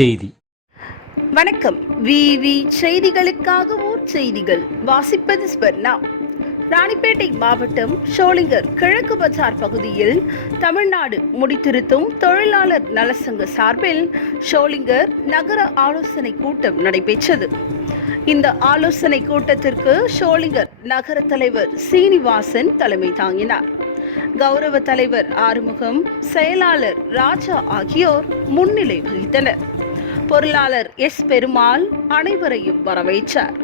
செய்தி. வணக்கம். விவி செய்திகளுக்காக ஊர் செய்திகள். வாசிப்பது ஸ்வர்ணா. ராணிப்பேட்டை மாவட்டம் ஷோலிங்கர் கிழக்கு பஜார் பகுதியில் தமிழ்நாடு முடித்திருத்தும் தொழிலாளர் நலசங்க சார்பில் ஷோலிங்கர் நகர ஆலோசனை கூட்டம் நடைபெற்றது. இந்த ஆலோசனை கூட்டத்திற்கு ஷோலிங்கர் நகர தலைவர் சீனிவாசன் தலைமை தாங்கினார். கௌரவ தலைவர் ஆறுமுகம் செயலாளர் ராஜா ஆகியோர் முன்னிலை வகித்தனர். பொருளாளர் எஸ். பெருமாள் அனைவரையும் வரவேற்றார்.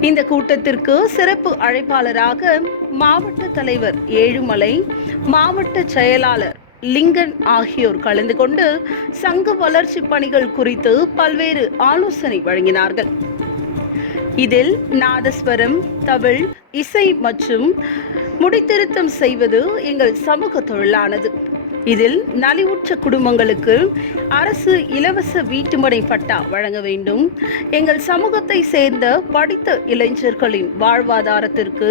இந்த கூட்டத்திற்கு சிறப்பு அழைப்பாளராக மாவட்ட தலைவர் ஏழுமலை மாவட்ட செயலாளர் லிங்கன் ஆகியோர் கலந்து கொண்டு சங்க வளர்ச்சி பணிகள் குறித்து பல்வேறு ஆலோசனை வழங்கினார்கள். இதில் நாதஸ்வரம் தவிழ் இசை மற்றும் முடித்திருத்தம் செய்வது எங்கள் சமூக தொழிலானது. இதில் நலிவுற்ற குடும்பங்களுக்கு அரசு இலவச வீட்டுமனை பட்டா வழங்க வேண்டும். எங்கள் சமூகத்தை சேர்ந்த படித்த இளைஞர்களின் வாழ்வாதாரத்திற்கு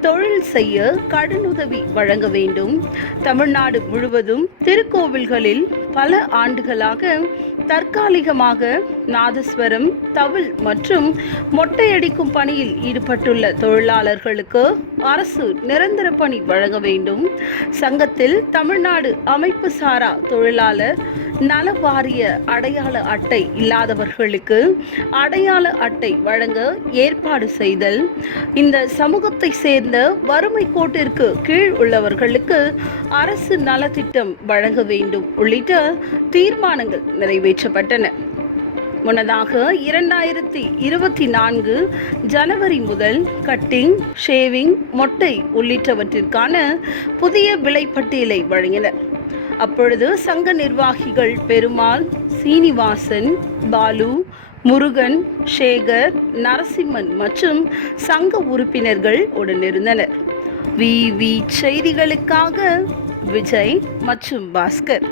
தொழில் செய்ய கடனுதவி வழங்க வேண்டும். தமிழ்நாடு முழுவதும் திருக்கோவில்களில் பல ஆண்டுகளாக தற்காலிகமாக நாதஸ்வரம் தவில் மற்றும் மொட்டையடிக்கும் பணியில் ஈடுபட்டுள்ள தொழிலாளர்களுக்கு அரசு நிரந்தர பணி வழங்க வேண்டும். சங்கத்தில் தமிழ்நாடு அமைப்பு சாரா தொழிலாளர் நல வாரிய அடையாள அட்டை இல்லாதவர்களுக்கு அடையாள அட்டை வழங்க ஏற்பாடு செய்தல். இந்த சமூகத்தை சேர்ந்த வறுமை கோட்டிற்கு கீழ் உள்ளவர்களுக்கு அரசு நலத்திட்டம் வழங்க வேண்டும் உள்ளிட்ட தீர்மானங்கள் நிறைவேற்றப்பட்டன. முன்னதாக இரண்டாயிரத்தி இருபத்தி நான்கு ஜனவரி முதல் கட்டிங் ஷேவிங் மொட்டை உள்ளிட்டவற்றிற்கான புதிய விலைப்பட்டியலை வழங்கினர். அப்பொழுது சங்க நிர்வாகிகள் பெருமாள் சீனிவாசன் பாலு முருகன் சேகர் நரசிம்மன் மற்றும் சங்க உறுப்பினர்கள் உடனிருந்தனர். வி. வி. செய்திகளுக்காக விஜய் மற்றும் பாஸ்கர்.